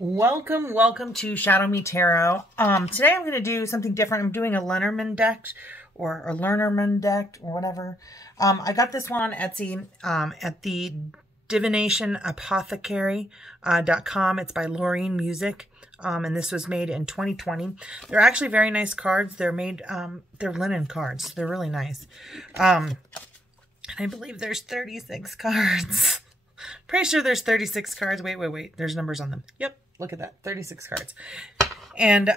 Welcome, welcome to Shadow Me Tarot. Today I'm going to do something different. I'm doing a Lenormand deck or a Lenormand deck or whatever. I got this one on Etsy at the divinationapothecary.com. It's by Laureen Music. And this was made in 2020. They're actually very nice cards. They're made, they're linen cards. They're really nice. And I believe there's 36 cards. Pretty sure there's 36 cards. Wait. There's numbers on them. Yep. Look at that. 36 cards. And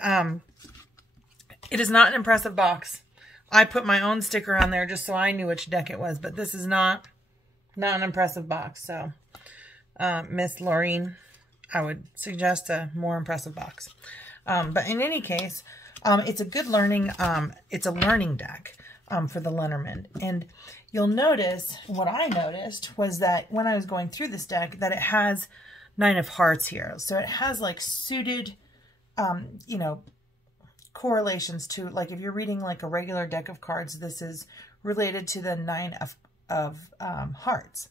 it is not an impressive box. I put my own sticker on there just so I knew which deck it was. But this is not an impressive box. So, Miss Laureen, I would suggest a more impressive box. But in any case, it's a good learning, it's a learning deck for the Lenormand. And you'll notice, what I noticed was that when I was going through this deck, that it has 9 of Hearts here. So it has like suited, you know, correlations to, like if you're reading like a regular deck of cards, this is related to the 9 of Hearts.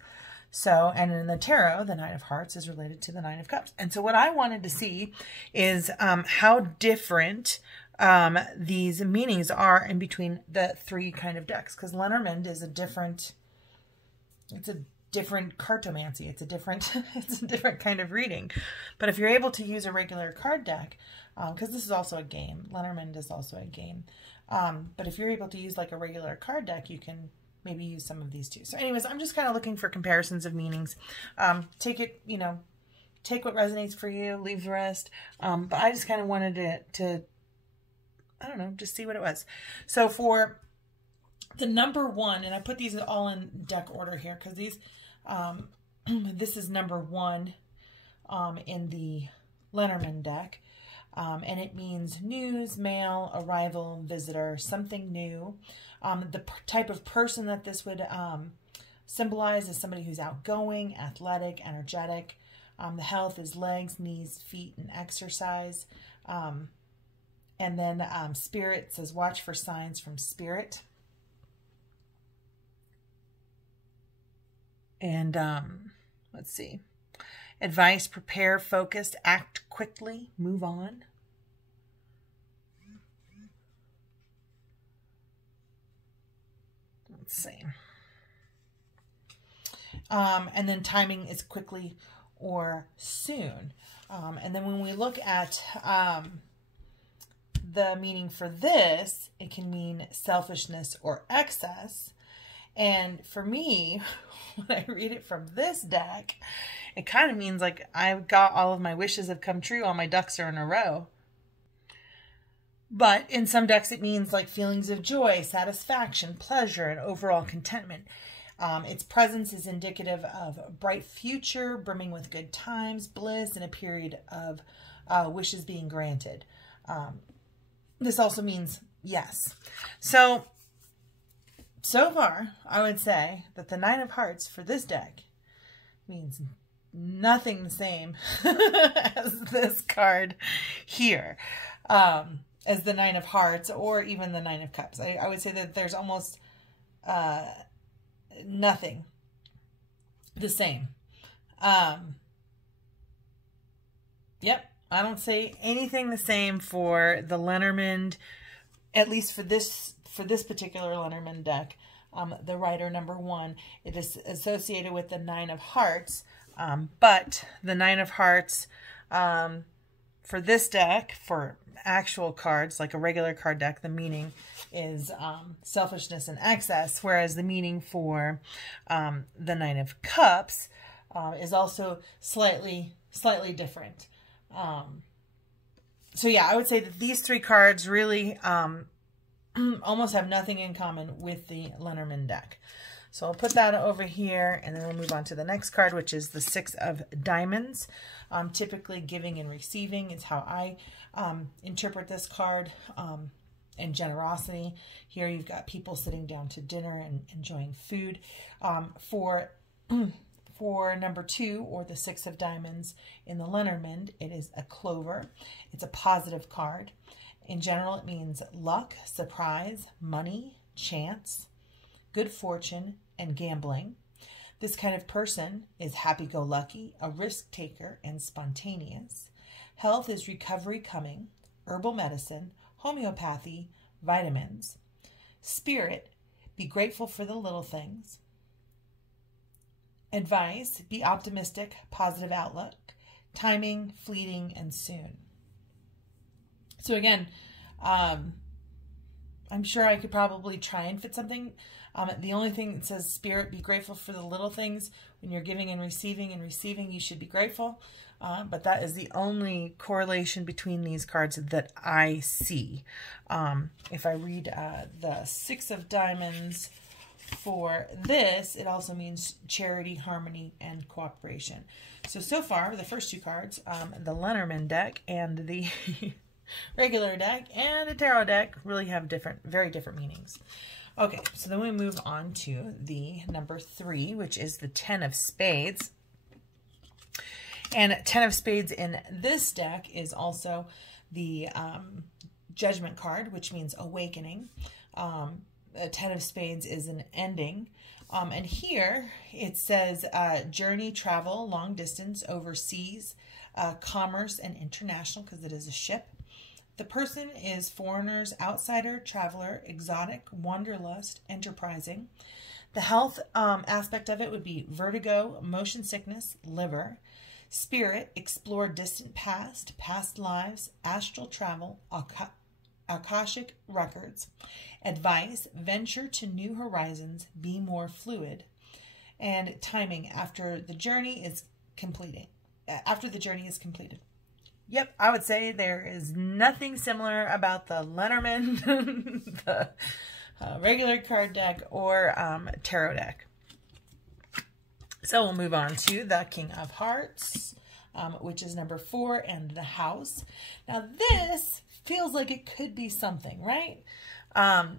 So, and in the tarot, the 9 of Hearts is related to the 9 of Cups. And so what I wanted to see is how different these meanings are in between the 3 kind of decks. Because Lenormand is a different, it's a different cartomancy. It's a different, it's a different kind of reading. But if you're able to use a regular card deck, because this is also a game, Lenormand is also a game. But if you're able to use like a regular card deck, you can maybe use some of these too. So anyways, I'm just kind of looking for comparisons of meanings. Take it, you know, take what resonates for you, leave the rest. But I just kind of wanted to, I don't know, just see what it was. So for the number 1, and I put these all in deck order here because these, this is number 1 in the Lenormand deck. And it means news, mail, arrival, visitor, something new. The type of person that this would symbolize is somebody who's outgoing, athletic, energetic. The health is legs, knees, feet, and exercise. And then spirit says watch for signs from spirit. And let's see. Advice, prepare, focused, act quickly, move on. Let's see. And then timing is quickly or soon. And then when we look at the meaning for this, it can mean selfishness or excess. And for me, when I read it from this deck, it kind of means like I've got all of my wishes have come true, all my ducks are in a row. But in some decks, it means like feelings of joy, satisfaction, pleasure, and overall contentment. Its presence is indicative of a bright future, brimming with good times, bliss, and a period of wishes being granted. This also means yes. So far, I would say that the 9 of Hearts for this deck means nothing the same as this card here, as the 9 of Hearts or even the 9 of Cups. I would say that there's almost nothing the same. Yep, I don't say anything the same for the Lenormand, at least for this particular Lenormand deck. The rider number 1, it is associated with the 9 of Hearts, but the 9 of Hearts for this deck, for actual cards, like a regular card deck, the meaning is selfishness and excess, whereas the meaning for the 9 of Cups is also slightly different. So yeah, I would say that these 3 cards really almost have nothing in common with the Lenormand deck. So I'll put that over here, and then we'll move on to the next card, which is the 6 of Diamonds. Typically giving and receiving is how I interpret this card, and generosity. Here you've got people sitting down to dinner and enjoying food. For number 2, or the 6 of Diamonds in the Lenormand, it is a clover. It's a positive card. In general, it means luck, surprise, money, chance, good fortune, and gambling. This kind of person is happy-go-lucky, a risk taker, and spontaneous. Health is recovery coming, herbal medicine, homeopathy, vitamins. Spirit, be grateful for the little things. Advice, be optimistic, positive outlook. Timing, fleeting, and soon. So again, I'm sure I could probably try and fit something. The only thing that says spirit, be grateful for the little things. When you're giving and receiving, you should be grateful. But that is the only correlation between these cards that I see. If I read the Six of Diamonds for this, it also means charity, harmony, and cooperation. So far, the first two cards, the Lenormand deck and the regular deck and the tarot deck, really have very different meanings. Okay, so then we move on to the number 3, which is the Ten of Spades. And Ten of Spades in this deck is also the Judgment card, which means awakening. Ten of Spades is an ending. And here it says journey, travel, long distance, overseas, commerce, and international, because it is a ship. The person is foreigners, outsider, traveler, exotic, wanderlust, enterprising. The health aspect of it would be vertigo, motion sickness, liver. Spirit, explore distant past, past lives, astral travel, Akashic records. Advice, venture to new horizons, be more fluid. And timing, after the journey is completed. Yep, I would say there is nothing similar about the Lenormand, the regular card deck, or tarot deck. So we'll move on to the King of Hearts, which is number 4, and the House. Now this feels like it could be something, right?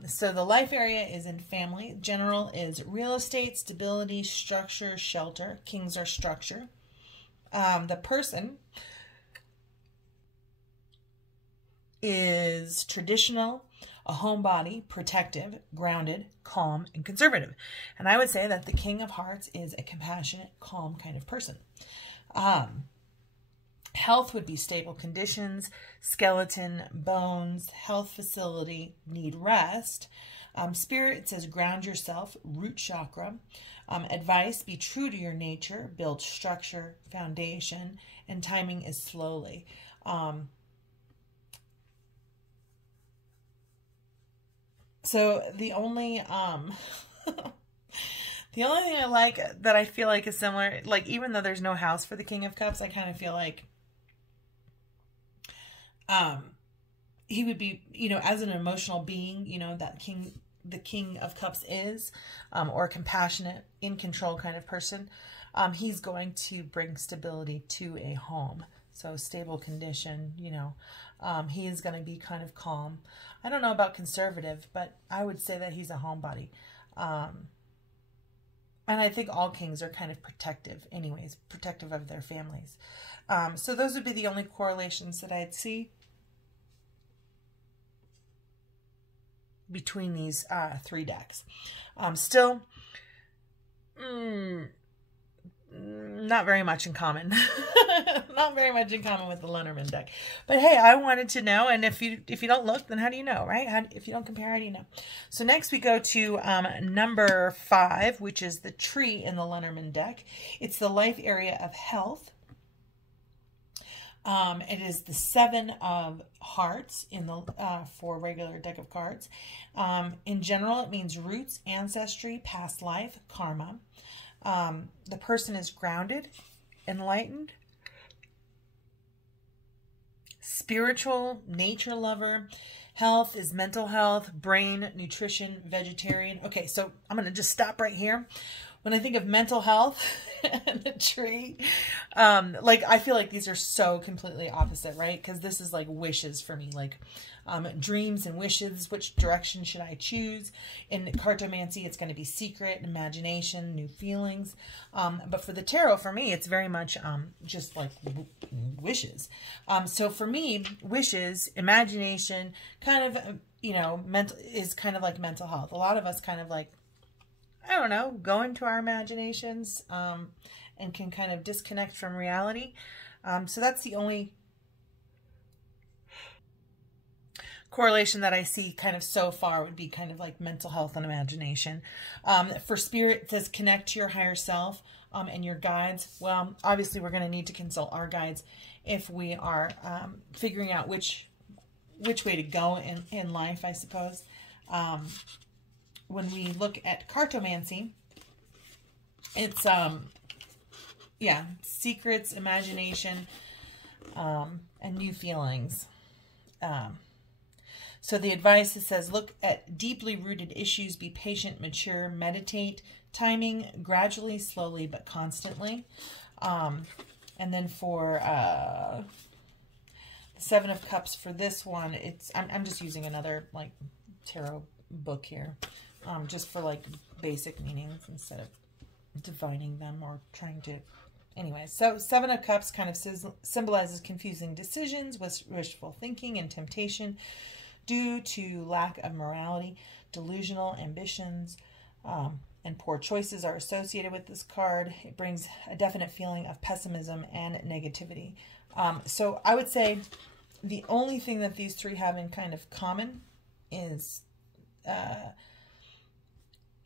So the life area is in family. General is real estate, stability, structure, shelter. Kings are structure. The person is traditional, a homebody, protective, grounded, calm, and conservative. And I would say that the King of Hearts is a compassionate, calm kind of person. Health would be stable conditions, skeleton, bones, health facility, need rest. Spirit says ground yourself, root chakra. Advice, be true to your nature, build structure, foundation, and timing is slowly. So the only the only thing I like that I feel like is similar, like even though there's no house for the King of Cups, I kind of feel like he would be, you know, as an emotional being, you know, that the King of Cups is, or compassionate, in control kind of person. He's going to bring stability to a home. So stable condition, you know, he is going to be kind of calm. I don't know about conservative, but I would say that he's a homebody. And I think all kings are kind of protective anyways, protective of their families. So those would be the only correlations that I'd see between these 3 decks. Still, not very much in common. Not very much in common with the Lenormand deck. But hey, I wanted to know, and if you don't look, then how do you know, right? If you don't compare, how do you know? So next we go to number 5, which is the tree in the Lenormand deck. It's the life area of health. It is the 7 of Hearts in the for regular deck of cards. In general, it means roots, ancestry, past life, karma. The person is grounded, enlightened, spiritual, nature lover. Health is mental health, brain, nutrition, vegetarian. Okay, so I'm going to just stop right here. When I think of mental health and the tree, like I feel like these are so completely opposite, right? Because this is like wishes for me, like dreams and wishes. Which direction should I choose? In cartomancy, it's going to be secret, imagination, new feelings. But for the tarot, for me, it's very much just like wishes. So for me, wishes, imagination, kind of, you know, is kind of like mental health. A lot of us kind of like, I don't know, go into our imaginations and can kind of disconnect from reality. So that's the only correlation that I see kind of so far would be kind of like mental health and imagination. For spirit, it says connect to your higher self and your guides. Well, obviously we're going to need to consult our guides if we are figuring out which way to go in life, I suppose. When we look at cartomancy, it's, yeah, secrets, imagination, and new feelings. So the advice, it says, look at deeply rooted issues, be patient, mature, meditate, timing, gradually, slowly, but constantly. And then for the Seven of Cups for this one, it's, I'm just using another like tarot book here, just for like basic meanings instead of divining them or trying to. Anyway, so Seven of Cups kind of symbolizes confusing decisions, wishful thinking, and temptation due to lack of morality. Delusional ambitions and poor choices are associated with this card. It brings a definite feeling of pessimism and negativity. So I would say the only thing that these three have in kind of common is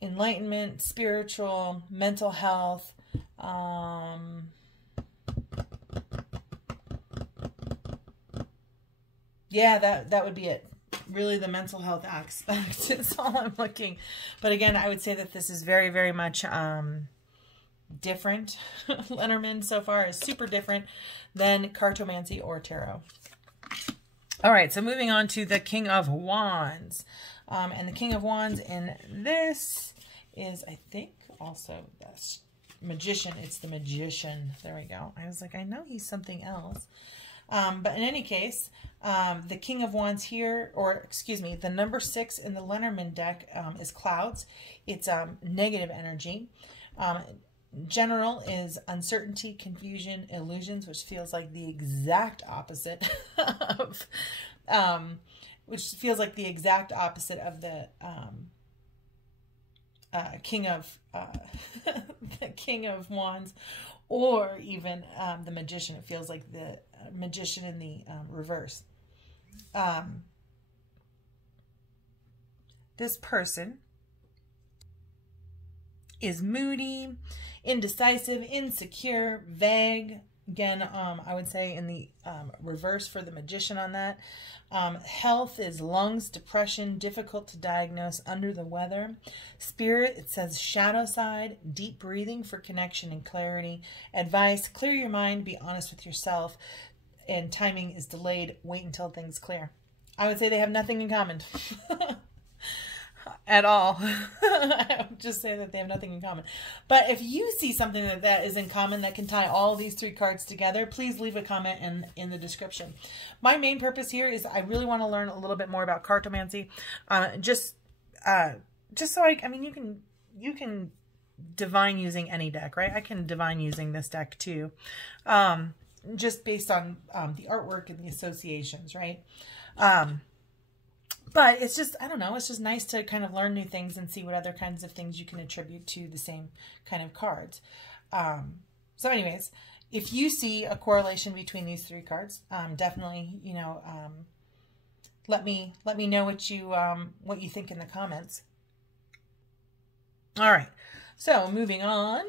enlightenment, spiritual, mental health, yeah, that would be it. Really, the mental health aspect is all I'm looking. But again, I would say that this is very, very much different. Lenormand so far is super different than cartomancy or tarot. All right, so moving on to the King of Wands. And the King of Wands in this is, I think, also the Magician. It's the Magician. There we go. I was like, I know he's something else. But in any case, the King of Wands here, or excuse me, the number 6 in the Lenormand deck is Clouds. It's negative energy. General is uncertainty, confusion, illusions, which feels like the exact opposite of, the King of the King of Wands, or even the Magician. It feels like the Magician in the reverse. This person is moody, indecisive, insecure, vague. Again, I would say in the reverse for the Magician on that. Health is lungs, depression, difficult to diagnose, under the weather. Spirit, it says shadow side, deep breathing for connection and clarity. Advice, clear your mind, be honest with yourself. And timing is delayed, wait until things clear. I would say they have nothing in common. At all. I would just say that they have nothing in common. But if you see something that is in common that can tie all these three cards together, please leave a comment in the description. My main purpose here is I really want to learn a little bit more about cartomancy. Just so I mean, you can divine using any deck, right? I can divine using this deck too. Just based on the artwork and the associations, right? But it's just, I don't know, it's just nice to kind of learn new things and see what other kinds of things you can attribute to the same kind of cards. So anyways, if you see a correlation between these three cards, definitely, you know, let me know what you think in the comments. All right, so moving on.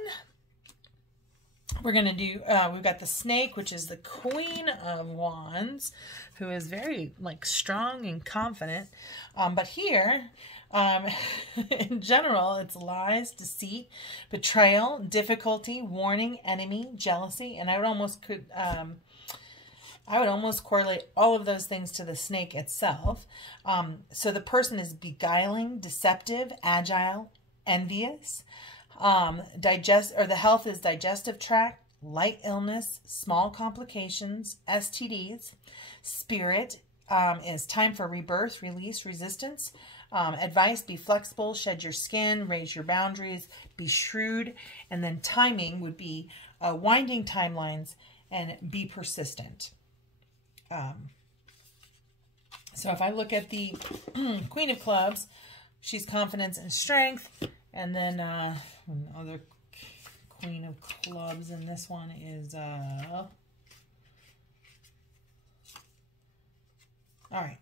We're going to do, we've got the Snake, which is the Queen of Wands, who is very, like, strong and confident. But here, in general, it's lies, deceit, betrayal, difficulty, warning, enemy, jealousy. And I would almost correlate all of those things to the Snake itself. So the person is beguiling, deceptive, agile, envious. The health is digestive tract, light illness, small complications, STDs. Spirit is time for rebirth, release, resistance. Advice, be flexible, shed your skin, raise your boundaries, be shrewd. And then timing would be winding timelines and be persistent. So if I look at the Queen of Clubs, she's confidence and strength. And then another Queen of Clubs, and this one is, all right,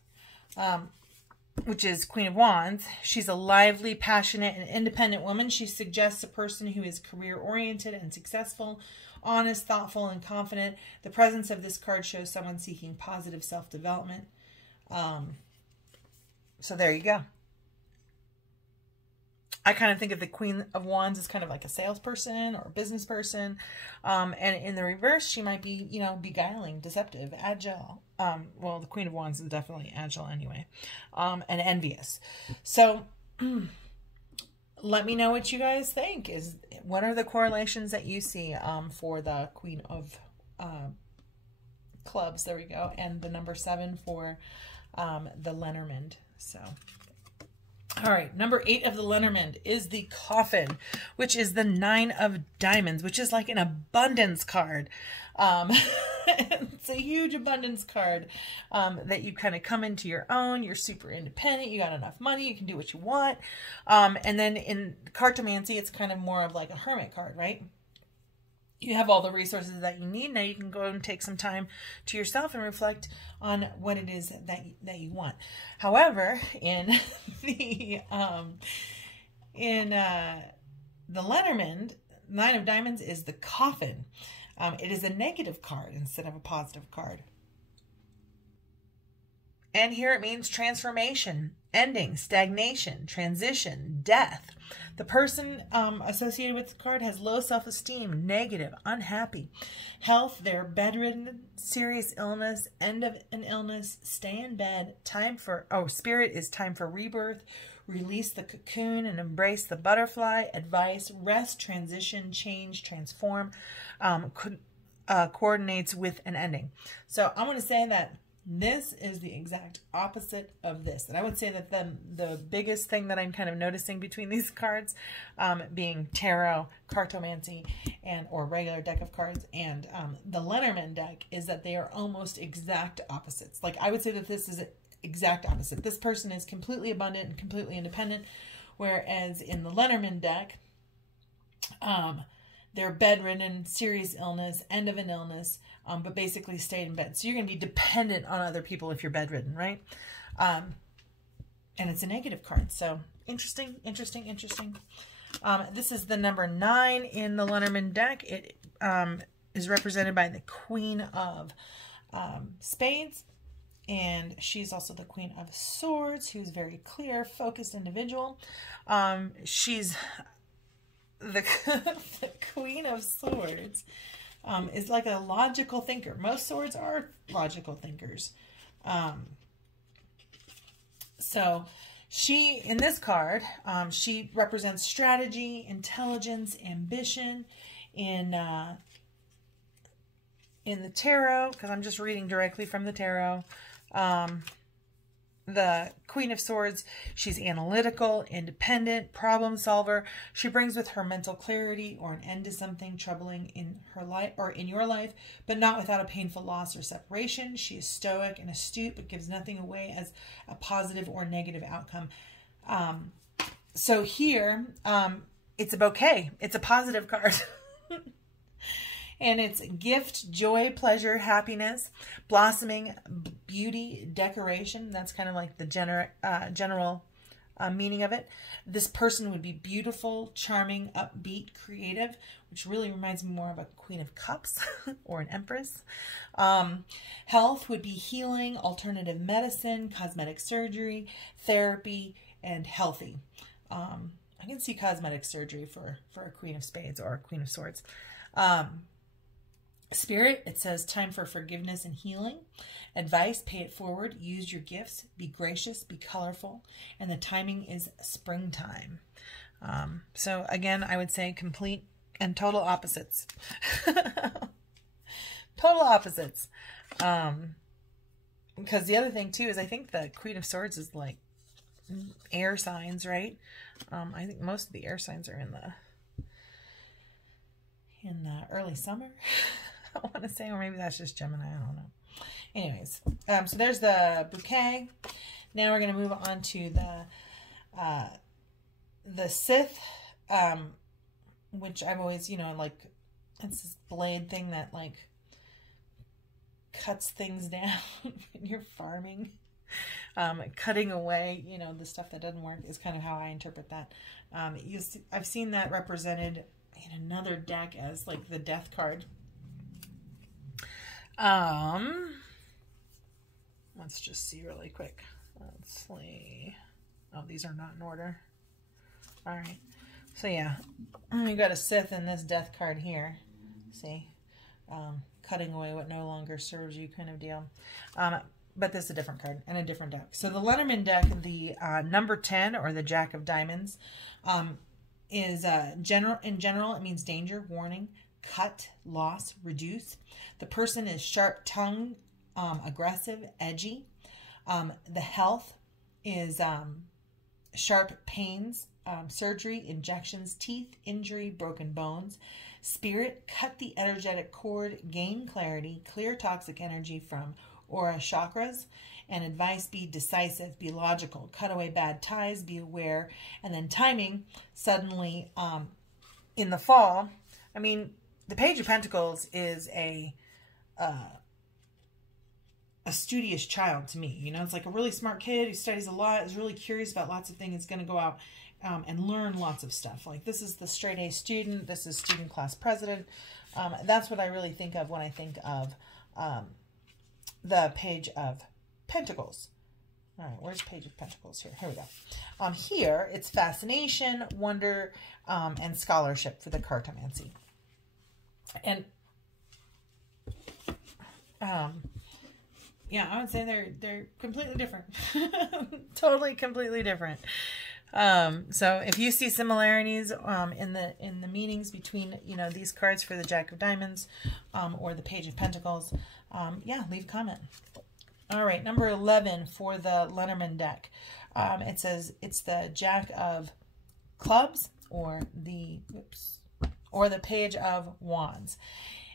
which is Queen of Wands. She's a lively, passionate, and independent woman. She suggests a person who is career-oriented and successful, honest, thoughtful, and confident. The presence of this card shows someone seeking positive self-development. So there you go. I kind of think of the Queen of Wands as kind of like a salesperson or a business person. And in the reverse, she might be, you know, beguiling, deceptive, agile. Well, the Queen of Wands is definitely agile anyway. And envious. So let me know what you guys think. What are the correlations that you see for the Queen of Clubs? There we go. And the number 7 for the Lenormand. So... all right, number 8 of the Lenormand is the Coffin, which is the 9 of Diamonds, which is like an abundance card. It's a huge abundance card that you kind of come into your own. You're super independent. You got enough money. You can do what you want. And then in cartomancy, it's kind of more of like a hermit card, right? You have all the resources that you need. Now you can go and take some time to yourself and reflect on what it is that you want. However, in the Lenormand, 9 of Diamonds is the Coffin. It is a negative card instead of a positive card. And here it means transformation, ending, stagnation, transition, death. The person associated with the card has low self-esteem, negative, unhappy. Health, they're bedridden, serious illness, end of an illness, stay in bed, time for, spirit is time for rebirth, release the cocoon and embrace the butterfly, advice, rest, transition, change, transform, coordinates with an ending. So I'm going to say that this is the exact opposite of this. And I would say that the biggest thing that I'm kind of noticing between these cards, being tarot, cartomancy, or regular deck of cards, and the Lenormand deck, is that they are almost exact opposites. Like, I would say that this is an exact opposite. This person is completely abundant and completely independent, whereas in the Lenormand deck, they're bedridden, serious illness, end of an illness, but basically stayed in bed. So you're going to be dependent on other people if you're bedridden, right? And it's a negative card. So interesting, interesting, interesting. This is the number 9 in the Lenormand deck. It is represented by the Queen of Spades. And she's also the Queen of Swords, who's very clear, focused individual. She's the Queen of Swords. Is like a logical thinker. Most swords are logical thinkers. So she, in this card, she represents strategy, intelligence, ambition. In the tarot, because I'm just reading directly from the tarot, the Queen of Swords, she's analytical, independent, problem solver. She brings with her mental clarity or an end to something troubling in her life or in your life, but not without a painful loss or separation. She is stoic and astute, but gives nothing away as a positive or negative outcome. So here, it's a bouquet. It's a positive card. And it's gift, joy, pleasure, happiness, blossoming, beauty, decoration. That's kind of like the general meaning of it. This person would be beautiful, charming, upbeat, creative, which really reminds me more of a Queen of Cups or an Empress. Health would be healing, alternative medicine, cosmetic surgery, therapy, and healthy. I can see cosmetic surgery for a Queen of Spades or a Queen of Swords. Spirit, it says time for forgiveness and healing. Advice, pay it forward, use your gifts, be gracious, be colorful, and the timing is springtime. So again, I would say complete and total opposites. Total opposites. Because the other thing too is I think the Queen of Swords is like air signs, right? I think most of the air signs are in the early summer. I want to say, or maybe that's just Gemini. I don't know. Anyways, so there's the bouquet. Now we're going to move on to the Sith, which I've always, you know, like, it's this blade thing that like cuts things down when you're farming. Cutting away, you know, the stuff that doesn't work is kind of how I interpret that. I've seen that represented in another deck as like the death card. Let's just see really quick. Let's see. Oh, these are not in order. All right. So yeah, we got a Sith in this death card here. See, cutting away what no longer serves you kind of deal. But this is a different card and a different deck. So the Lenormand deck, the number 10 or the Jack of Diamonds, is in general, it means danger, warning, cut, loss, reduce. The person is sharp-tongued, aggressive, edgy. The health is sharp pains, surgery, injections, teeth, injury, broken bones. Spirit, cut the energetic cord, gain clarity, clear toxic energy from aura chakras. And advice, be decisive, be logical, cut away bad ties, be aware. And then timing, suddenly in the fall, I mean, the Page of Pentacles is a studious child to me. You know, it's like a really smart kid who studies a lot, is really curious about lots of things, is going to go out and learn lots of stuff. Like this is the straight A student, this is student class president. That's what I really think of when I think of the Page of Pentacles. All right, where's Page of Pentacles here? Here we go. Here, it's fascination, wonder, and scholarship for the cartomancy. And yeah, I would say they're completely different. Totally, completely different. So if you see similarities in the meanings between, you know, these cards for the Jack of Diamonds or the Page of Pentacles, yeah, leave a comment. All right, number 11 for the Lenormand deck. It says it's the Jack of Clubs or the Page of Wands.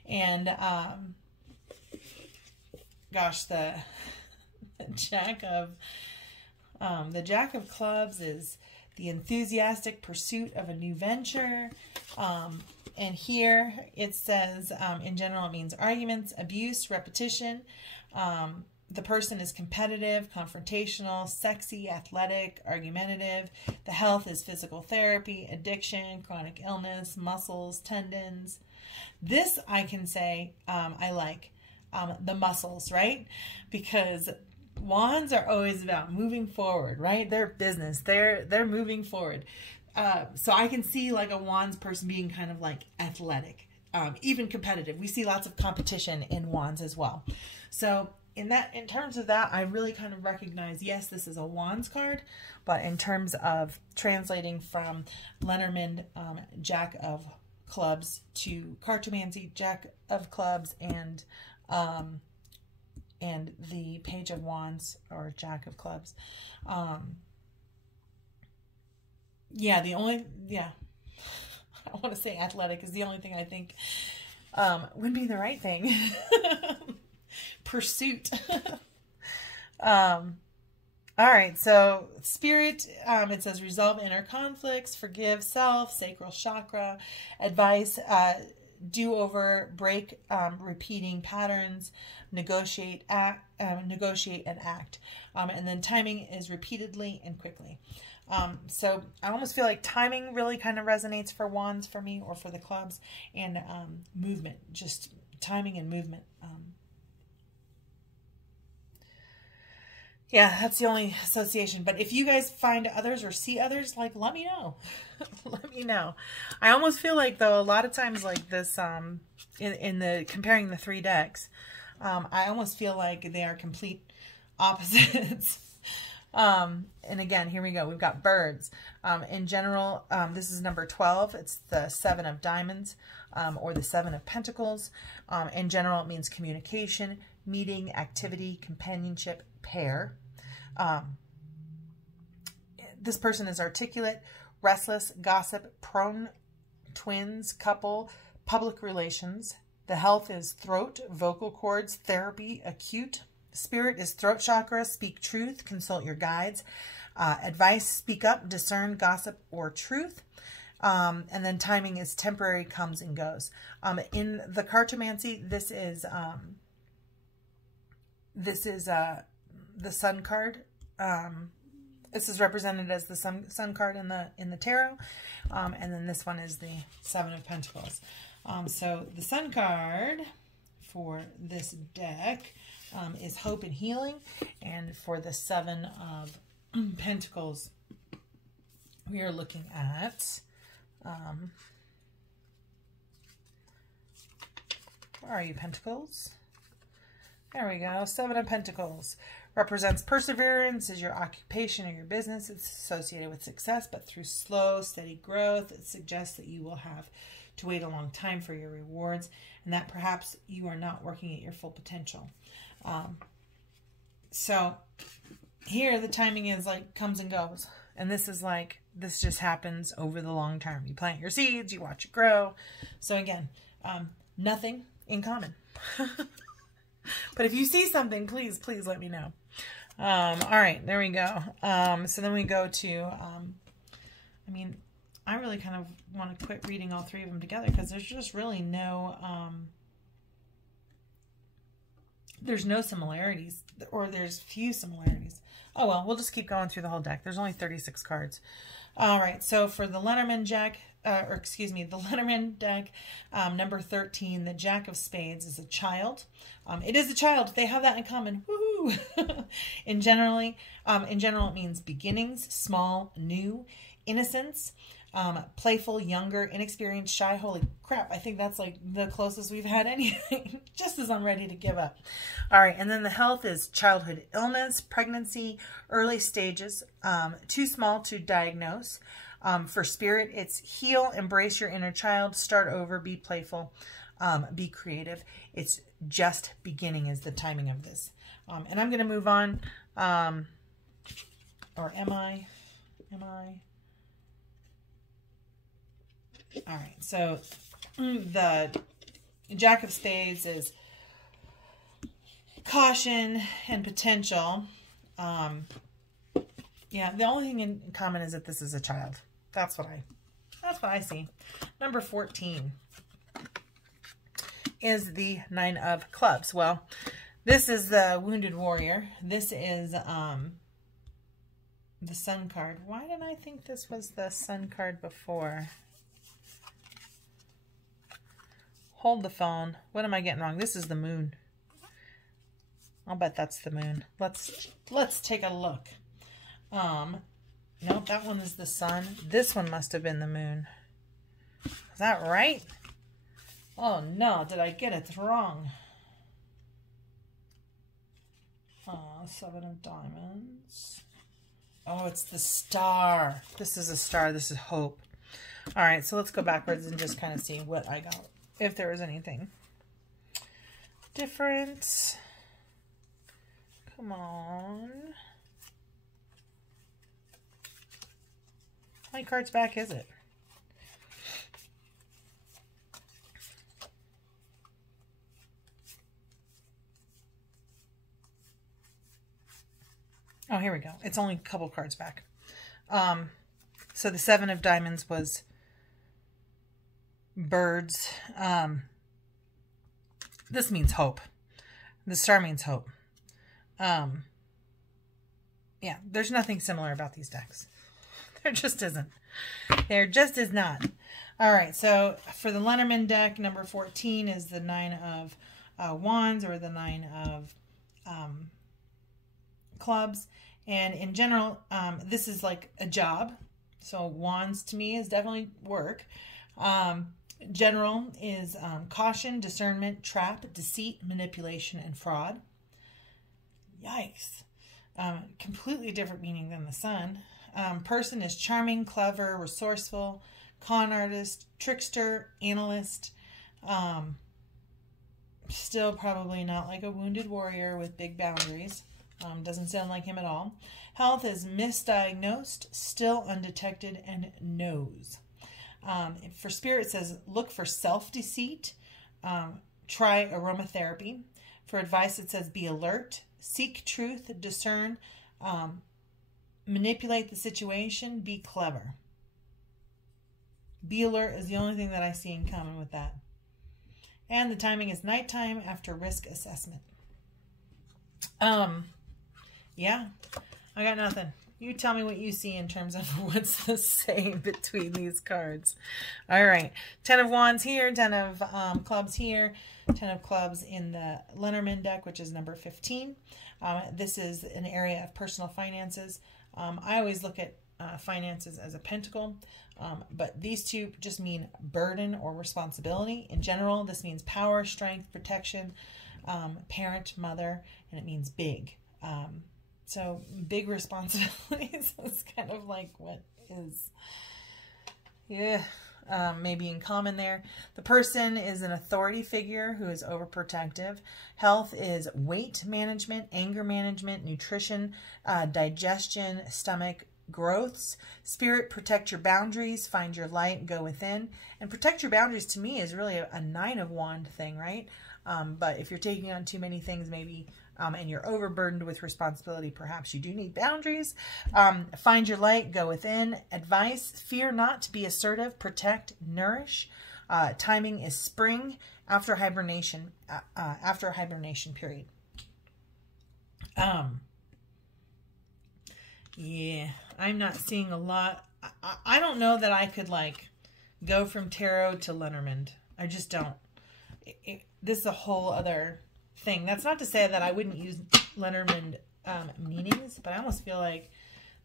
And gosh, the Jack of Clubs is the enthusiastic pursuit of a new venture. And here it says, in general, it means arguments, abuse, repetition. The person is competitive, confrontational, sexy, athletic, argumentative. The health is physical therapy, addiction, chronic illness, muscles, tendons. This I can say I like. The muscles, right? Because wands are always about moving forward, right? They're business. They're moving forward. So I can see like a wands person being kind of like athletic, even competitive. We see lots of competition in wands as well. So in terms of that, I really kind of recognize, yes, this is a wands card, but in terms of translating from Lenormand, Jack of Clubs to cartomancy, Jack of Clubs, and the Page of Wands or Jack of Clubs. Yeah, I want to say athletic is the only thing I think would be the right thing. Pursuit. All right, so Spirit, it says resolve inner conflicts, forgive self, sacral chakra, advice, do-over, break repeating patterns, negotiate and act. And then timing is repeatedly and quickly. So I almost feel like timing really kind of resonates for wands for me, or for the clubs, and movement, just timing and movement. Yeah, that's the only association. But if you guys find others or see others, like, let me know. Let me know. I almost feel like, though, a lot of times like this, in the comparing the three decks, I almost feel like they are complete opposites. And again, here we go. We've got birds. In general, this is number 12. It's the 7 of Diamonds, or the 7 of Pentacles. In general, it means communication, meeting, activity, companionship, pair. This person is articulate, restless, gossip, prone, twins, couple, public relations. The health is throat, vocal cords, therapy, acute. Spirit is throat chakra, speak truth, consult your guides. Advice, speak up, discern, gossip, or truth. And then timing is temporary, comes and goes. In the cartomancy, this is the Sun card. This is represented as the sun card in the tarot. And then this one is the Seven of Pentacles. So the sun card for this deck is hope and healing. And for the Seven of Pentacles, we are looking at, where are you, Pentacles? There we go. Seven of Pentacles represents perseverance, is your occupation or your business. It's associated with success, but through slow, steady growth. It suggests that you will have to wait a long time for your rewards, and that perhaps you are not working at your full potential. So here the timing is like comes and goes. And this is like, this just happens over the long term. You plant your seeds, you watch it grow. So again, nothing in common. But if you see something, please let me know. All right, there we go. So then we go to, I mean, I really kind of want to quit reading all three of them together because there's just really no, there's no similarities, or there's few similarities. Oh, well, we'll just keep going through the whole deck. There's only 36 cards. All right, so for the Lenormand deck, the Lenormand deck, number 13, the Jack of Spades is a child. It is a child. They have that in common. Woohoo! In general, it means beginnings, small, new, innocence, playful, younger, inexperienced, shy. Holy crap, I think that's like the closest we've had anything, just as I'm ready to give up. All right, and then the health is childhood illness, pregnancy, early stages, too small to diagnose. For spirit, it's heal, embrace your inner child, start over, be playful, be creative. It's just beginning is the timing of this. And I'm going to move on, or am I? All right, so the Jack of Spades is caution and potential. Yeah, the only thing in common is that this is a child. That's what I see. Number 14 is the Nine of Clubs. Well, this is the Wounded Warrior. This is the Sun card. Why did I think this was the Sun card before? Hold the phone. What am I getting wrong? This is the Moon. I'll bet that's the Moon. Let's take a look. Nope, that one is the Sun. This one must have been the Moon. Is that right? Oh no, did I get it wrong? Seven of Diamonds. Oh, it's the Star. This is a star. This is hope. All right, so let's go backwards and just kind of see what I got. If there was anything different. Come on. How many cards back is it? Oh, here we go. It's only a couple cards back. So the Seven of Diamonds was birds. This means hope. The Star means hope. Yeah, there's nothing similar about these decks. There just isn't. There just is not. All right, so for the Lenormand deck, number 14 is the Nine of Wands, or the Nine of Clubs. And in general, this is like a job. So Wands to me is definitely work. General is caution, discernment, trap, deceit, manipulation, and fraud. Yikes. Completely different meaning than the Sun. Person is charming, clever, resourceful, con artist, trickster, analyst. Still probably not like a wounded warrior with big boundaries. Doesn't sound like him at all. Health is misdiagnosed, still undetected, and knows. For spirit, it says look for self-deceit. Try aromatherapy. For advice, it says be alert, seek truth, discern, manipulate the situation, be clever. Be alert is the only thing that I see in common with that. And the timing is nighttime after risk assessment. Yeah. I got nothing. You tell me what you see in terms of what's the same between these cards. All right. 10 of Wands here, 10 of Clubs here, 10 of Clubs in the Lenormand deck, which is number 15. This is an area of personal finances. I always look at finances as a pentacle, but these two just mean burden or responsibility. In general, this means power, strength, protection, parent, mother, and it means big. So big responsibilities is kind of like what is, maybe in common there. The person is an authority figure who is overprotective. Health is weight management, anger management, nutrition, digestion, stomach, growths. Spirit, protect your boundaries, find your light, go within. And protect your boundaries to me is really a 9 of Wand thing, right? But if you're taking on too many things, maybe, and you're overburdened with responsibility, perhaps you do need boundaries. Find your light, go within. Advice, fear not, be assertive, protect, nourish. Timing is spring after hibernation period. Yeah, I'm not seeing a lot. I don't know that I could like go from tarot to Lenormand. I just don't. This is a whole other thing. That's not to say that I wouldn't use Lenormand meanings, but I almost feel like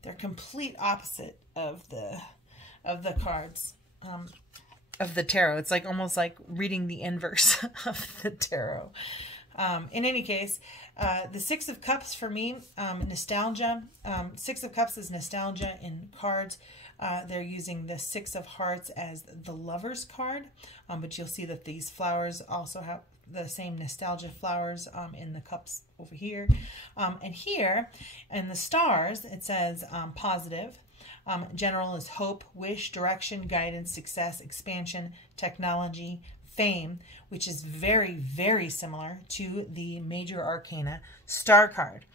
they're complete opposite of the cards of the tarot. It's like almost like reading the inverse of the tarot. In any case, the Six of Cups for me, nostalgia. Six of Cups is nostalgia in cards. They're using the Six of Hearts as the Lover's card, but you'll see that these flowers also have the same nostalgia flowers in the cups over here. And here in the stars, it says positive. General is hope, wish, direction, guidance, success, expansion, technology, fame, which is very, very similar to the major arcana star card.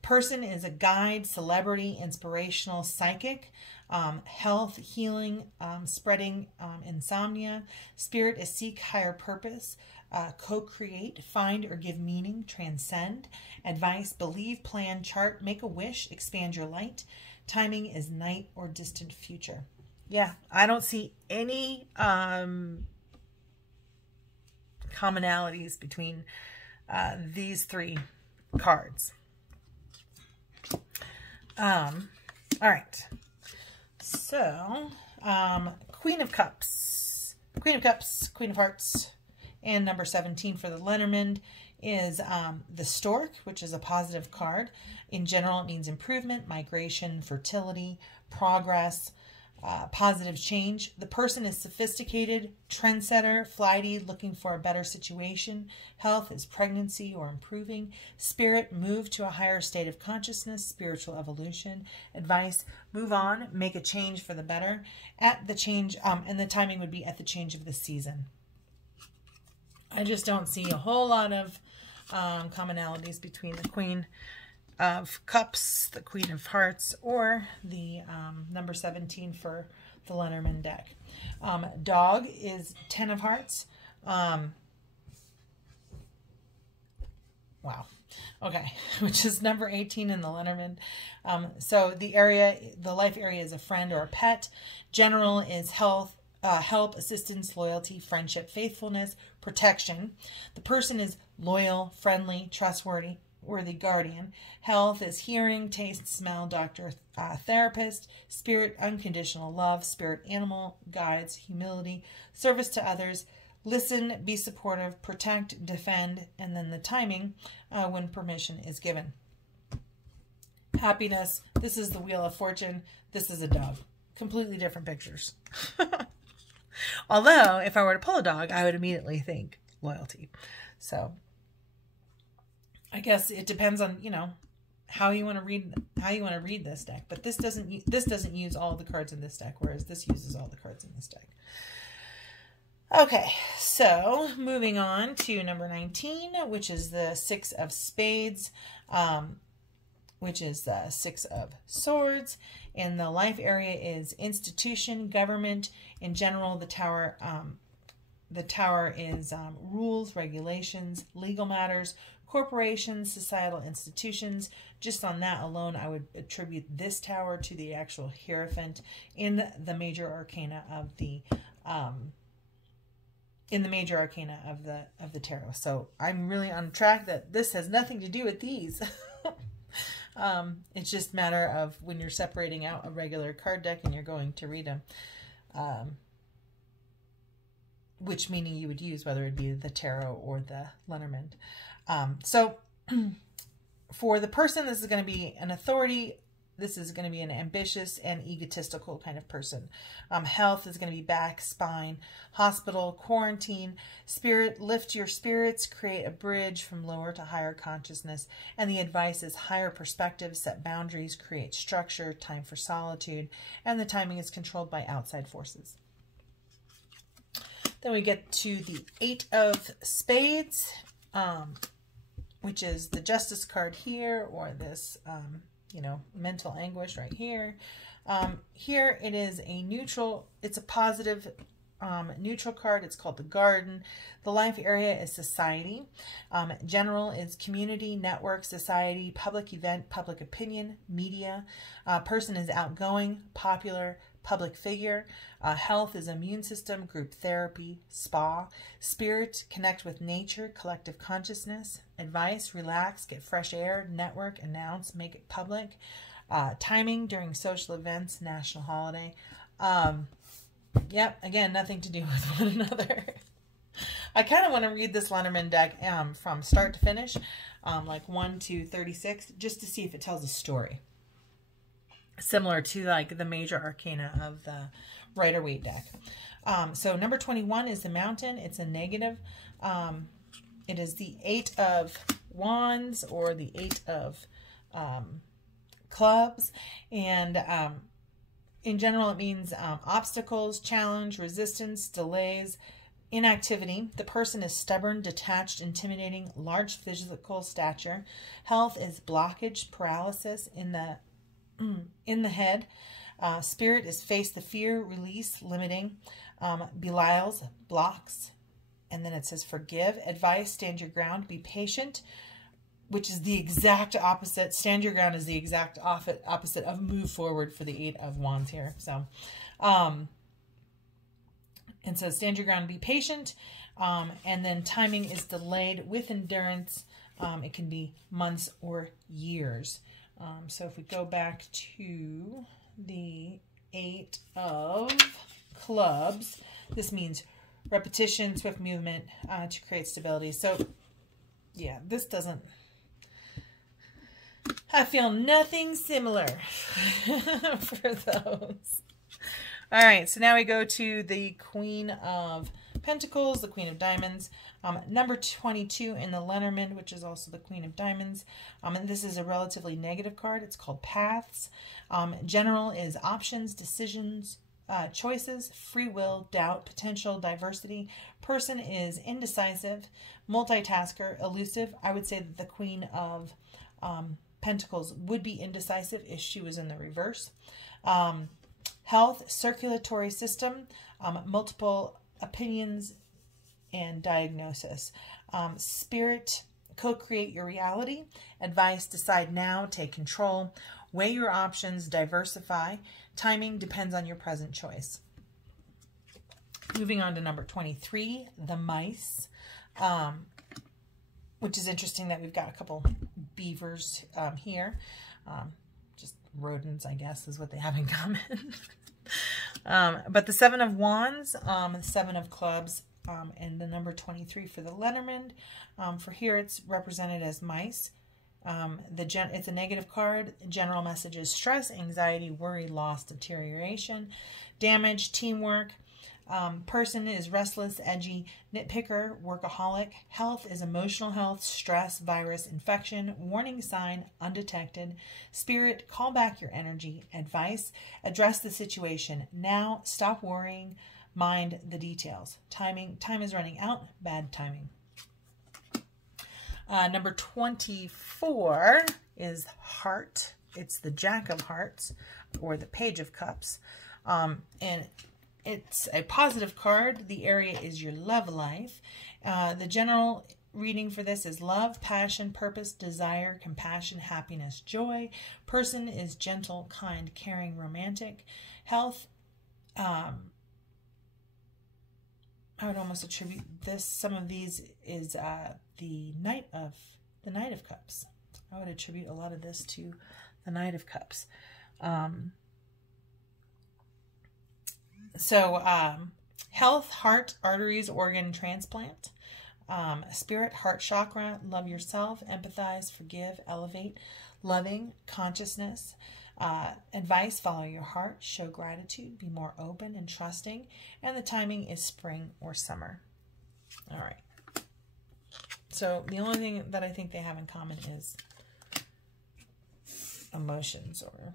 Person is a guide, celebrity, inspirational, psychic. Health, healing, spreading insomnia. Spirit is seek higher purpose, co-create, find or give meaning, transcend. Advice, believe, plan, chart, make a wish, expand your light. Timing is night or distant future. Yeah, I don't see any commonalities between these three cards. All right. So, Queen of Cups, Queen of Hearts, and number 17 for the Lenormand is the Stork, which is a positive card. In general, it means improvement, migration, fertility, progress, positive change. The person is sophisticated, trendsetter, flighty, looking for a better situation. Health is pregnancy or improving. Spirit, move to a higher state of consciousness, spiritual evolution. Advice, move on, make a change for the better. At the change, and the timing would be at the change of the season. I just don't see a whole lot of commonalities between the Queen of Cups, the Queen of Hearts, or the number 17 for the Lenormand deck. Dog is 10 of Hearts. Wow. Okay, which is number 18 in the Lenormand. So the life area is a friend or a pet. General is health, help, assistance, loyalty, friendship, faithfulness, protection. The person is loyal, friendly, trustworthy, guardian. Health is hearing, taste, smell, doctor, therapist. Spirit, unconditional love. Spirit, animal, guides, humility, service to others. Listen, be supportive, protect, defend, and then the timing when permission is given. Happiness, this is the Wheel of Fortune. This is a dove. Completely different pictures. Although, if I were to pull a dog, I would immediately think loyalty. So, I guess it depends on, you know, how you want to read this deck. But this doesn't use all the cards in this deck, whereas this uses all the cards in this deck. Okay, so moving on to number 19, which is the Six of Spades, which is the Six of Swords. And the life area is institution, government. In general, the Tower is rules, regulations, legal matters, corporations, societal institutions. Just on that alone, I would attribute this tower to the actual Hierophant in the major arcana of the of the tarot. So I'm really on track that this has nothing to do with these. It's just a matter of when you're separating out a regular card deck and you're going to read them, which meaning you would use, whether it be the tarot or the Lenormand. So for the person, this is going to be an authority. This is going to be an ambitious and egotistical kind of person. Health is going to be back, spine, hospital, quarantine, spirit, lift your spirits, create a bridge from lower to higher consciousness. And the advice is higher perspective, set boundaries, create structure, time for solitude. And the timing is controlled by outside forces. Then we get to the 8 of Spades, which is the Justice card here, or this, you know, mental anguish right here. Here it is a neutral, it's a positive neutral card. It's called the Garden. The life area is society. General is community, network, society, public event, public opinion, media. Person is outgoing, popular, public figure. Health is immune system, group therapy, spa. Spirit, connect with nature, collective consciousness. Advice, relax, get fresh air, network, announce, make it public. Timing, during social events, national holiday. Yep, again, nothing to do with one another. I kind of want to read this Lenormand deck from start to finish, like 1 to 36, just to see if it tells a story. Similar to like the major arcana of the Rider-Waite deck. So number 21 is the Mountain. It's a negative. It is the 8 of Wands, or the 8 of Clubs. And in general, it means obstacles, challenge, resistance, delays, inactivity. The person is stubborn, detached, intimidating, large physical stature. Health is blockage, paralysis in the head. Spirit is face the fear, release, limiting, belies, blocks. And then it says forgive. Advice, stand your ground, be patient, which is the exact opposite. Stand your ground is the exact opposite of move forward for the 8 of Wands here. So, and so stand your ground, be patient. And then timing is delayed with endurance. It can be months or years. So if we go back to the 8 of Clubs, this means repetition, swift movement to create stability. So yeah, this doesn't, I feel nothing similar for those. All right, so now we go to the Queen of Pentacles, the Queen of Diamonds. Number 22 in the Lenormand, which is also the Queen of Diamonds. And this is a relatively negative card. It's called Paths. General is options, decisions, choices, free will, doubt, potential, diversity. Person is indecisive, multitasker, elusive. I would say that the Queen of Pentacles would be indecisive if she was in the reverse. Health, circulatory system, multiple opinions, and diagnosis. Spirit, co-create your reality. Advice, decide now, take control. Weigh your options, diversify. Timing depends on your present choice. Moving on to number 23, the Mice, which is interesting that we've got a couple beavers here. Just rodents, I guess, is what they have in common. But the 7 of Wands, the 7 of Clubs, and the number 23 for the Lenormand. For here, it's represented as mice. It's a negative card. General message is stress, anxiety, worry, loss, deterioration, damage, teamwork. Person is restless, edgy, nitpicker, workaholic. Health is emotional health, stress, virus, infection, warning sign, undetected. Spirit, call back your energy. Advice, address the situation now, stop worrying, mind the details. Timing, time is running out, bad timing. Number 24 is Heart. It's the Jack of Hearts, or the Page of Cups. And it's a positive card. The area is your love life. The general reading for this is love, passion, purpose, desire, compassion, happiness, joy. Person is gentle, kind, caring, romantic. Health, I would almost attribute this. Some of these is the Knight of Cups. I would attribute a lot of this to the Knight of Cups. Health, heart, arteries, organ transplant. Spirit, heart chakra, love yourself, empathize, forgive, elevate, loving, consciousness. Advice, follow your heart, show gratitude, be more open and trusting. And the timing is spring or summer. All right. So the only thing that I think they have in common is emotions, or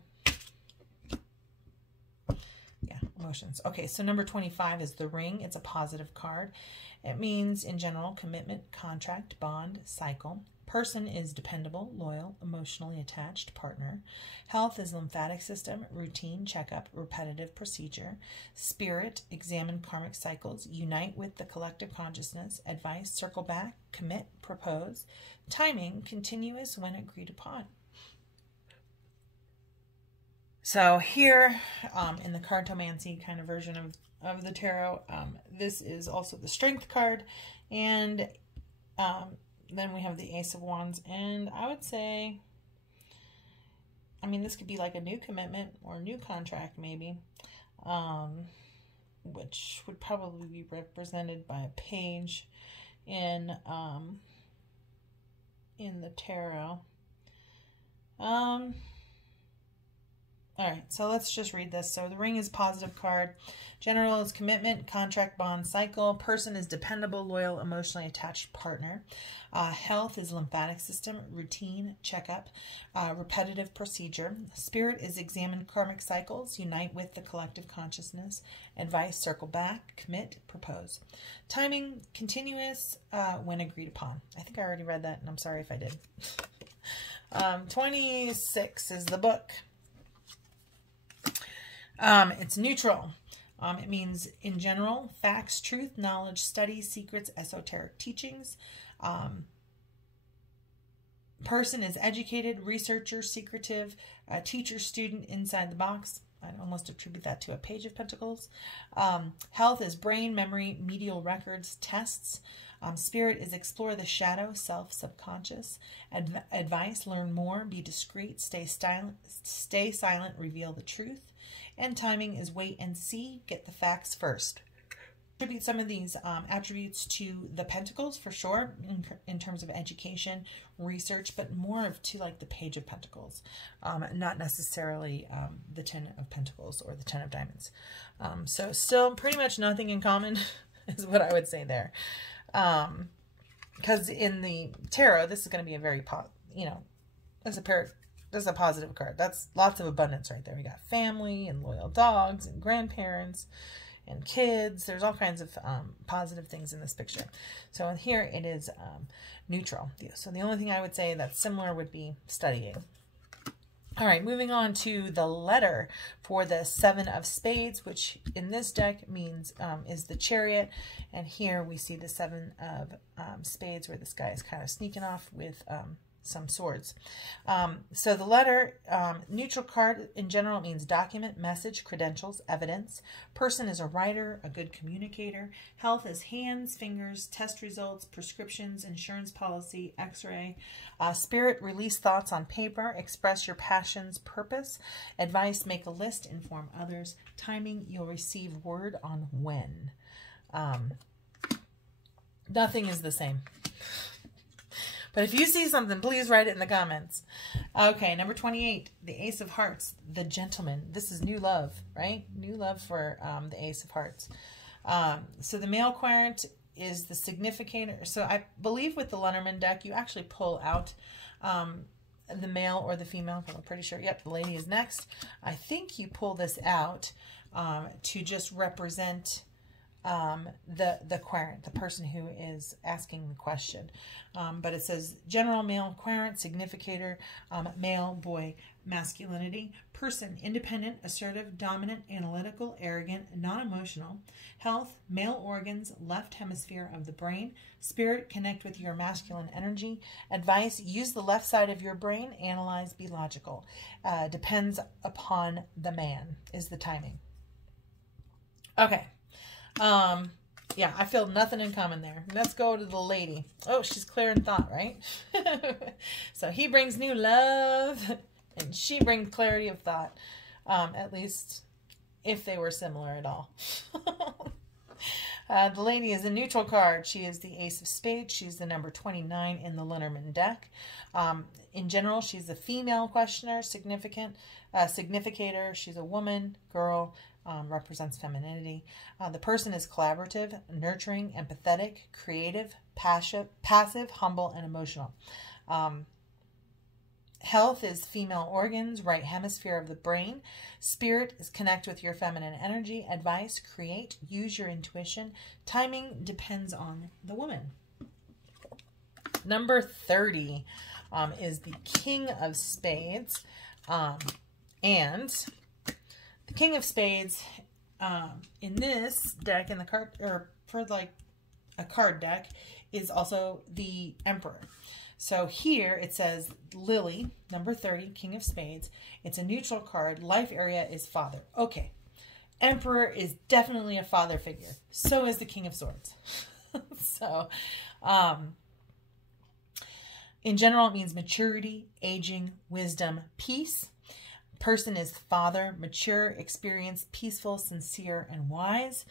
emotions. Okay, so number 25 is the Ring. It's a positive card. It means, in general, commitment, contract, bond, cycle. Person is dependable, loyal, emotionally attached, partner. Health is lymphatic system, routine, checkup, repetitive procedure. Spirit, examine karmic cycles, unite with the collective consciousness. Advice, circle back, commit, propose. Timing, continuous when agreed upon. So here, in the cartomancy kind of version of the tarot, this is also the Strength card, and then we have the Ace of Wands, and I would say, I mean, this could be like a new commitment or a new contract maybe, which would probably be represented by a page in the tarot. All right, so let's just read this. So the Ring is a positive card. General is commitment, contract, bond, cycle. Person is dependable, loyal, emotionally attached partner. Health is lymphatic system, routine, checkup, repetitive procedure. Spirit is examine karmic cycles, unite with the collective consciousness. Advice, circle back, commit, propose. Timing, continuous when agreed upon. I think I already read that, and I'm sorry if I did. 26 is the book. It's neutral. It means, in general, facts, truth, knowledge, study, secrets, esoteric teachings. Person is educated, researcher, secretive, teacher, student, inside the box. I'd almost attribute that to a Page of Pentacles. Health is brain, memory, medial records, tests. Spirit is explore the shadow, self, subconscious. Advice, learn more, be discreet, stay silent, reveal the truth. And timing is wait and see, get the facts first. Attribute some of these attributes to the Pentacles for sure, in terms of education, research, but more of to like the Page of Pentacles, not necessarily the 10 of Pentacles or the 10 of Diamonds. So still pretty much nothing in common is what I would say there. Because in the tarot, this is going to be a very, as a pair. This is a positive card. That's lots of abundance right there. We got family and loyal dogs and grandparents and kids. There's all kinds of positive things in this picture. So in here it is neutral. So the only thing I would say that's similar would be studying. All right, moving on to the letter for the 7 of Spades, which in this deck means is the Chariot. And here we see the 7 of Spades, where this guy is kind of sneaking off with some swords. So the letter, neutral card in general means document, message, credentials, evidence. Person is a writer, a good communicator. Health is hands, fingers, test results, prescriptions, insurance policy, x-ray. Spirit, release thoughts on paper, express your passions, purpose. Advice, make a list, inform others. Timing, you'll receive word on when. Nothing is the same. But if you see something, please write it in the comments. Okay, number 28, the Ace of Hearts, the Gentleman. This is new love, right? New love for the Ace of Hearts. So the male quadrant is the significator. So I believe with the Lenormand deck, you actually pull out the male or the female. I'm pretty sure. Yep, the lady is next. I think you pull this out to just represent the querent, the person who is asking the question. But it says general male querent, significator, male, boy, masculinity, person, independent, assertive, dominant, analytical, arrogant, non-emotional, health, male organs, left hemisphere of the brain, spirit, connect with your masculine energy, advice, use the left side of your brain, analyze, be logical, depends upon the man is the timing. Okay. Yeah, I feel nothing in common there. Let's go to the lady. Oh, she's clear in thought, right? So he brings new love and she brings clarity of thought. At least if they were similar at all. The lady is a neutral card. She is the Ace of Spades. She's the number 29 in the Lenormand deck. In general, she's a female questioner, significator. She's a woman, girl, represents femininity. The person is collaborative, nurturing, empathetic, creative, passive, humble, and emotional. Health is female organs, right hemisphere of the brain. Spirit is connect with your feminine energy. Advice, create, use your intuition. Timing depends on the woman. Number 30 is the King of Spades. And the King of Spades in this deck, in the card, or for like a card deck, is also the Emperor. So here it says Lily, number 30, King of Spades. It's a neutral card. Life area is father. Okay. Emperor is definitely a father figure. So is the King of Swords. So, in general, it means maturity, aging, wisdom, peace. Person is father, mature, experienced, peaceful, sincere, and wise.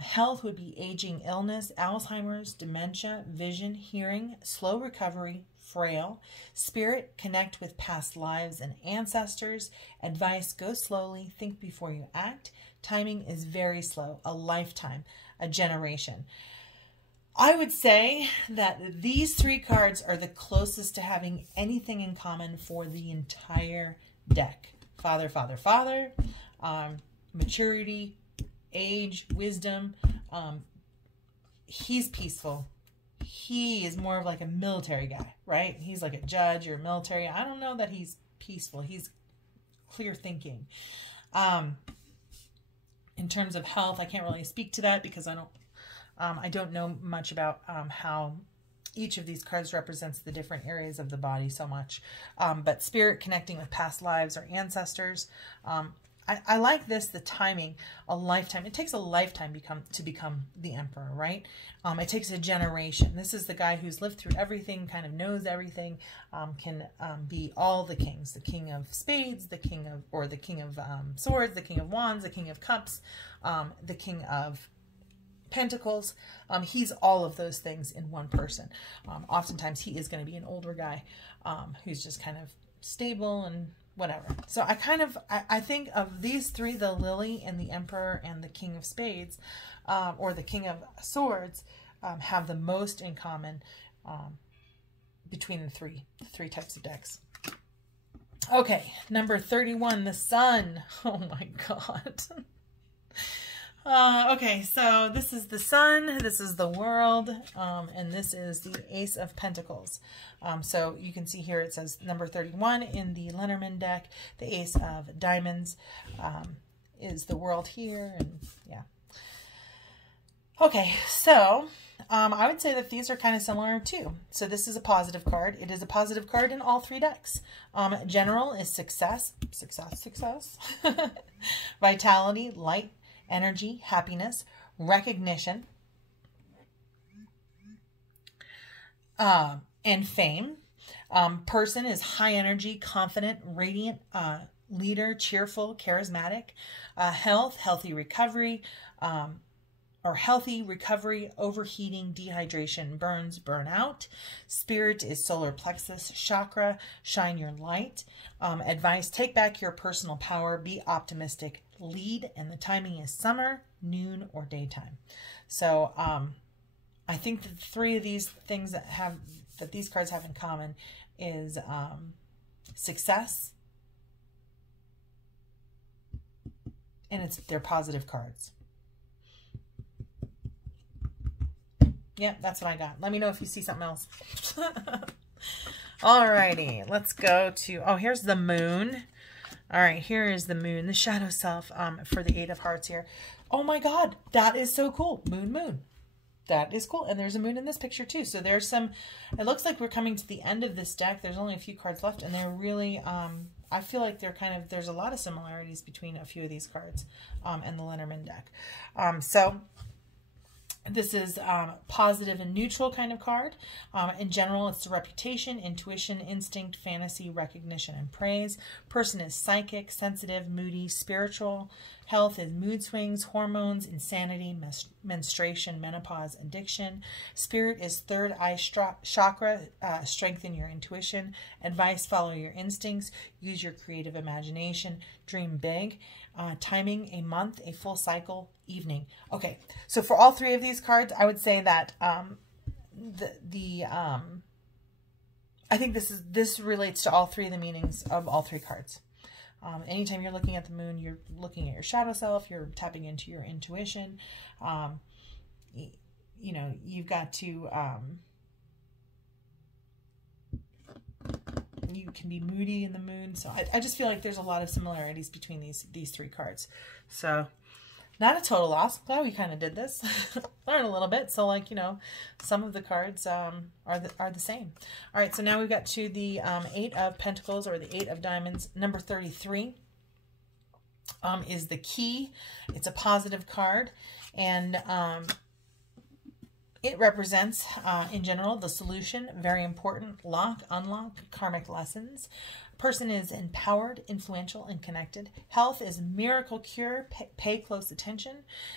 Health would be aging, illness, Alzheimer's, dementia, vision, hearing, slow recovery, frail. Spirit, connect with past lives and ancestors. Advice, go slowly, think before you act. Timing is very slow, a lifetime, a generation. I would say that these three cards are the closest to having anything in common for the entire deck. Father, father, father, maturity, age, wisdom. He's peaceful. He is more of like a military guy, right? He's like a judge or military. I don't know that he's peaceful. He's clear thinking. In terms of health, I can't really speak to that because I don't know much about how each of these cards represents the different areas of the body so much. But spirit, connecting with past lives or ancestors. I like this, the timing, a lifetime. It takes a lifetime to become the Emperor, right? It takes a generation. This is the guy who's lived through everything, kind of knows everything, can be all the kings. The King of Spades, the King of Swords, the King of Wands, the King of Cups, the King of Pentacles. He's all of those things in one person. Oftentimes he is going to be an older guy who's just kind of stable and whatever. So I think of these three, the Lily and the Emperor and the King of Spades, or the King of Swords, have the most in common between the three types of decks. Okay, number 31, the Sun. Oh my God. Okay, so this is the Sun, this is the World, and this is the Ace of Pentacles. So you can see here it says number 31 in the Lenormand deck. The Ace of Diamonds is the World here, and yeah. Okay, so I would say that these are kind of similar too. So this is a positive card. It is a positive card in all three decks. General is success, vitality, light, energy, happiness, recognition, and fame. Person is high energy, confident, radiant, leader, cheerful, charismatic. Health, healthy recovery, overheating, dehydration, burns, burnout. Spirit is solar plexus, chakra, shine your light. Advice, take back your personal power, be optimistic, lead, and the timing is summer, noon, or daytime. So I think the three of these things that these cards have in common is success, and they're positive cards. Yep, that's what I got. Let me know if you see something else. Alrighty, let's go to, oh, here's the moon. All right, here is the moon, the shadow self for the 8 of Hearts here. Oh my God, that is so cool. Moon, moon. That is cool. And there's a moon in this picture too. So there's some, it looks like we're coming to the end of this deck. There's only a few cards left, and they're really, I feel like they're kind of, there's a lot of similarities between a few of these cards and the Lenormand deck. So this is positive and neutral kind of card. In general, it's the reputation, intuition, instinct, fantasy, recognition, and praise. Person is psychic, sensitive, moody, spiritual. Health is mood swings, hormones, insanity, menstruation, menopause, addiction. Spirit is third eye chakra, strengthen your intuition. Advice, follow your instincts. Use your creative imagination. Dream big. Timing, a month, a full cycle, evening. Okay, so for all 3 of these cards, I would say that I think this relates to all 3 of the meanings of all 3 cards. Anytime you're looking at the moon, you're looking at your shadow self, you're tapping into your intuition. You know, you've got to, you can be moody in the moon. So I just feel like there's a lot of similarities between these 3 cards. So not a total loss. Glad we kind of did this. Learn a little bit. So, like, you know, some of the cards are the same. All right, so now we've got to the 8 of Pentacles, or the 8 of Diamonds. Number 33 is the key. It's a positive card, and it represents, in general, the solution. Very important. Lock, unlock, karmic lessons. Person is empowered, influential, and connected. Health is miracle cure. Pay close attention.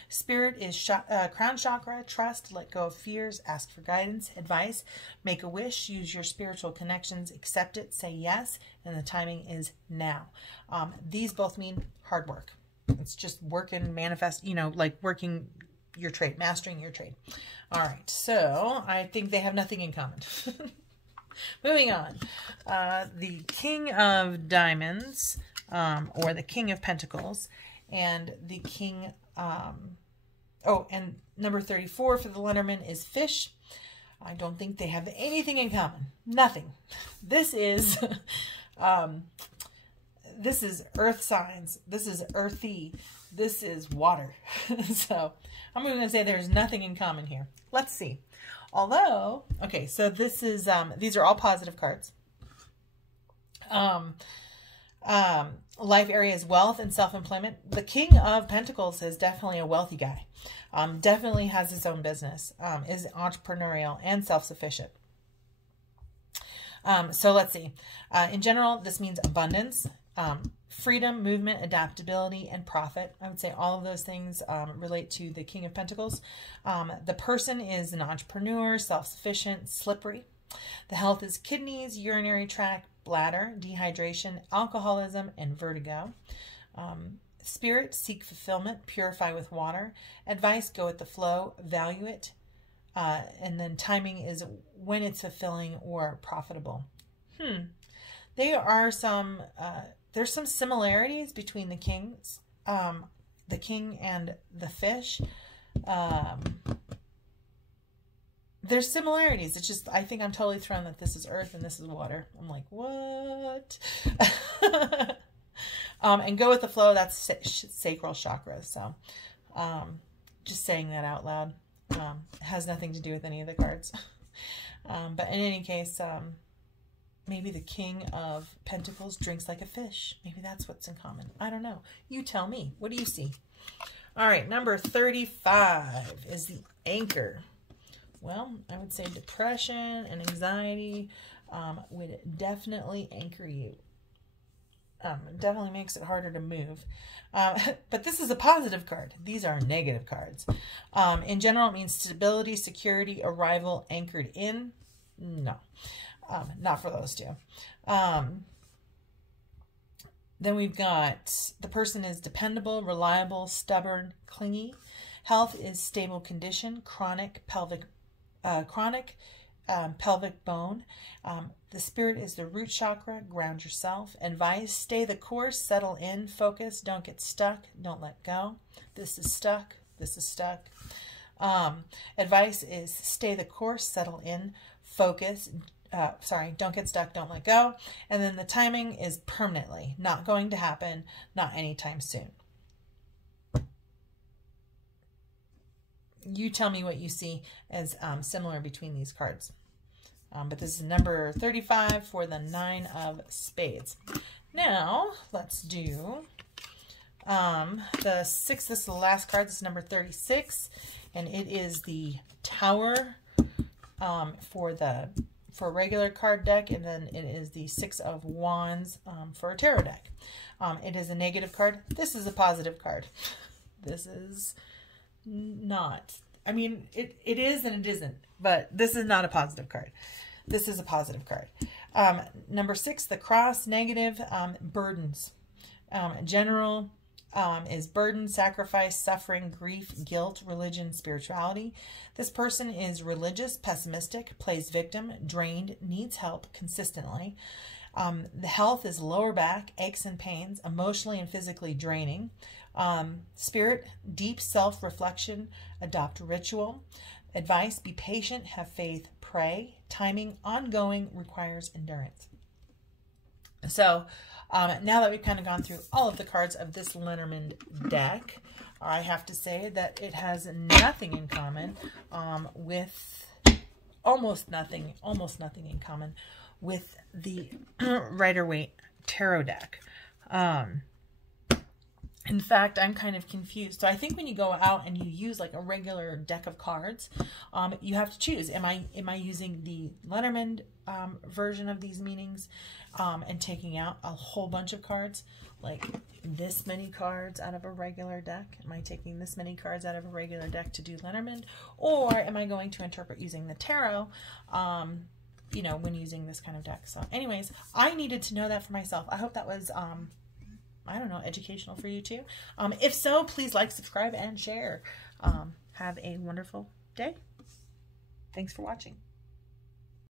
Spirit is crown chakra. Trust. Let go of fears. Ask for guidance. Advice. Make a wish. Use your spiritual connections. Accept it. Say yes. And the timing is now. These both mean hard work. It's just work and manifest, you know, like working your trade, mastering your trade. All right. So I think they have nothing in common. Moving on, the King of Diamonds, or the King of Pentacles, and the King, oh, and number 34 for the Lenormand is Fish. I don't think they have anything in common. Nothing. This is, this is earth signs. This is earthy. This is water. So I'm going to say there's nothing in common here. Let's see. Although, okay, so this is, these are all positive cards. Life area is wealth and self-employment. The King of Pentacles is definitely a wealthy guy. Definitely has his own business, is entrepreneurial and self-sufficient. So let's see. In general, this means abundance, freedom, movement, adaptability, and profit. I would say all of those things relate to the King of Pentacles. The person is an entrepreneur, self-sufficient, slippery. The health is kidneys, urinary tract, bladder, dehydration, alcoholism, and vertigo. Spirit, seek fulfillment, purify with water. Advice, go with the flow, value it. And then timing is when it's fulfilling or profitable. There are some... there's some similarities between the kings, the king and the fish. There's similarities. It's just, I think I'm totally thrown that this is earth and this is water. I'm like, what? And go with the flow, that's sacral chakra. So just saying that out loud. It has nothing to do with any of the cards. But in any case, maybe the King of Pentacles drinks like a fish. Maybe that's what's in common. I don't know. You tell me. What do you see? All right, number 35 is the Anchor. Well, I would say depression and anxiety would definitely anchor you. Definitely makes it harder to move. But this is a positive card. These are negative cards. In general, it means stability, security, arrival, anchored in. No. Not for those two. Then we've got the person is dependable, reliable, stubborn, clingy. Health is stable condition, chronic pelvic bone. The Spirit is the root chakra, ground yourself. Advice, stay the course, settle in, focus, don't get stuck, don't let go. This is stuck, this is stuck. Advice is stay the course, settle in, focus. Don't get stuck, don't let go. And then the timing is permanently, not going to happen, not anytime soon. You tell me what you see as similar between these cards. But this is number 35 for the 9 of Spades. Now, let's do the 6. This is the last card. This is number 36. And it is the Tower for a regular card deck. And then it is the 6 of Wands for a tarot deck. It is a negative card. This is a positive card. This is not. I mean, it is and it isn't. But this is not a positive card. This is a positive card. Number 6, the Cross, negative, burdens. General is burden, sacrifice, suffering, grief, guilt, religion, spirituality. This person is religious, pessimistic, plays victim, drained, needs help consistently. The health is lower back, aches and pains, emotionally and physically draining. Spirit, deep self-reflection, adopt ritual. Advice, be patient, have faith, pray. Timing, ongoing, requires endurance. So now that we've kind of gone through all of the cards of this Lenormand deck, I have to say that it has nothing in common with, almost nothing in common with the Rider-Waite Tarot deck. In fact, I'm kind of confused. So I think when you go out and you use like a regular deck of cards, you have to choose. Am I using the Lenormand version of these meanings and taking out a whole bunch of cards, like this many cards out of a regular deck? Am I taking this many cards out of a regular deck to do Lenormand? Or am I going to interpret using the tarot, you know, when using this kind of deck? So anyways, I needed to know that for myself. I hope that was I don't know, educational for you too. If so, please like, subscribe, and share. Have a wonderful day. Thanks for watching.